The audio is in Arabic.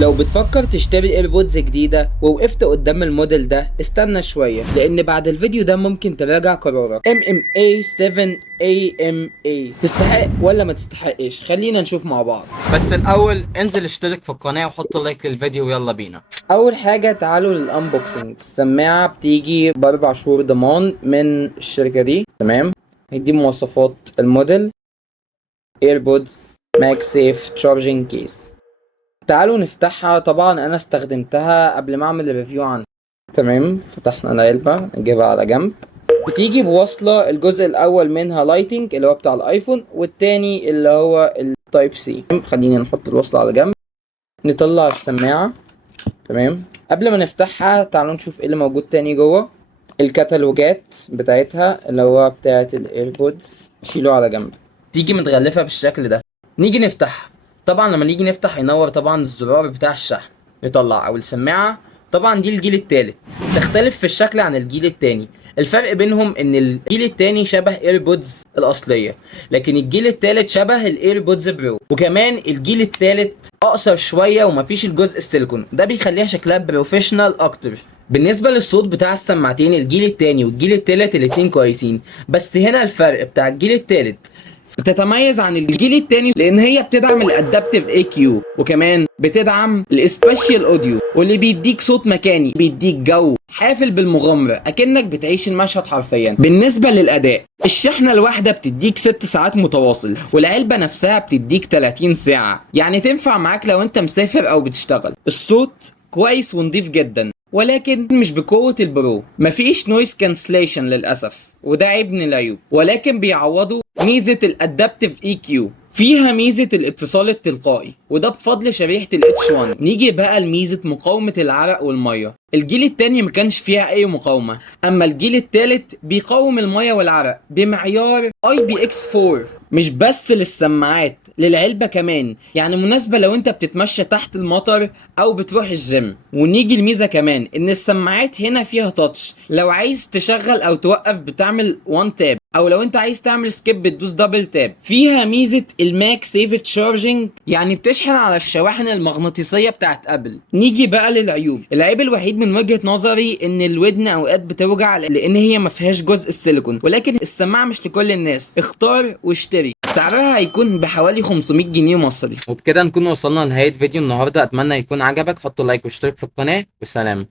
لو بتفكر تشتري ايربودز جديدة ووقفت قدام الموديل ده، استنى شوية، لان بعد الفيديو ده ممكن تراجع قرارك. MMA 7 AMA تستحق ولا ما تستحقش؟ خلينا نشوف مع بعض. بس الاول انزل اشترك في القناه وحط لايك للفيديو ويلا بينا. اول حاجة تعالوا للانبوكسنج. السماعة بتيجي ب4 شهور ضمان من الشركة دي، تمام. دي مواصفات الموديل: ايربودز ماك سيف تشارجنج كيس. تعالوا نفتحها. طبعا انا استخدمتها قبل ما اعمل ريفيو عنها. تمام، فتحنا العلبة، نجيبها على جنب. بتيجي بوصلة، الجزء الاول منها لايتنج اللي هو بتاع الايفون، والتاني اللي هو التايب سي. خلينا نحط الوصلة على جنب، نطلع السماعة. تمام، قبل ما نفتحها تعالوا نشوف ايه اللي موجود تاني جوه. الكتالوجات بتاعتها اللي هو بتاعت الايربودز شيلوا على جنب. تيجي متغلفة بالشكل ده. نيجي نفتحها. طبعا لما نيجي نفتح ينور طبعا الزرار بتاع الشحن. نطلع او السماعة. طبعا دي الجيل التالت، تختلف في الشكل عن الجيل التاني. الفرق بينهم ان الجيل التاني شبه ايربودز الاصلية، لكن الجيل التالت شبه الايربودز برو. وكمان الجيل التالت اقصر شوية ومفيش الجزء السيليكون ده، بيخليها شكلها بروفيشنال اكتر. بالنسبة للصوت بتاع السماعتين، الجيل التاني والجيل التالت الاتنين كويسين، بس هنا الفرق بتاع الجيل التالت بتتميز عن الجيل التاني لان هي بتدعم الادابتيف اي كيو، وكمان بتدعم السبيشال اوديو، واللي بيديك صوت مكاني، بيديك جو حافل بالمغامره، اكنك بتعيش المشهد حرفيا. بالنسبه للاداء، الشحنه الواحده بتديك 6 ساعات متواصل، والعلبه نفسها بتديك 30 ساعه، يعني تنفع معاك لو انت مسافر او بتشتغل. الصوت كويس ونضيف جدا، ولكن مش بقوة البرو. مفيش نويز كانسليشن للأسف، وده عيب من العيوب، ولكن بيعوضوا ميزة الادابتيف اي كيو. فيها ميزة الاتصال التلقائي، وده بفضل شريحة ال H1. نيجي بقى لميزة مقاومة العرق والمية. الجيل التاني ما كانش فيها اي مقاومة، اما الجيل التالت بيقاوم المية والعرق بمعيار IPX4. مش بس للسماعات، للعلبة كمان، يعني مناسبة لو انت بتتمشى تحت المطر او بتروح الجيم. ونيجي الميزة كمان ان السماعات هنا فيها تاتش، لو عايز تشغل او توقف بتعمل 1 تاب، او لو انت عايز تعمل سكيب بتدوس دبل تاب. فيها ميزة الماك سيف تشارجنج، يعني بتشحن على الشواحن المغناطيسية بتاعت ابل. نيجي بقى للعيوب. العيب الوحيد من وجهة نظري ان الودن اوقات بتوجع لان هي ما فيهاش جزء السيليكون، ولكن السماعة مش لكل الناس، اختار واشتري. سعرها هيكون بحوالي 500 جنيه مصري. وبكده نكون وصلنا لنهايه فيديو النهارده، اتمنى يكون عجبك. حط لايك واشترك في القناه، وسلام.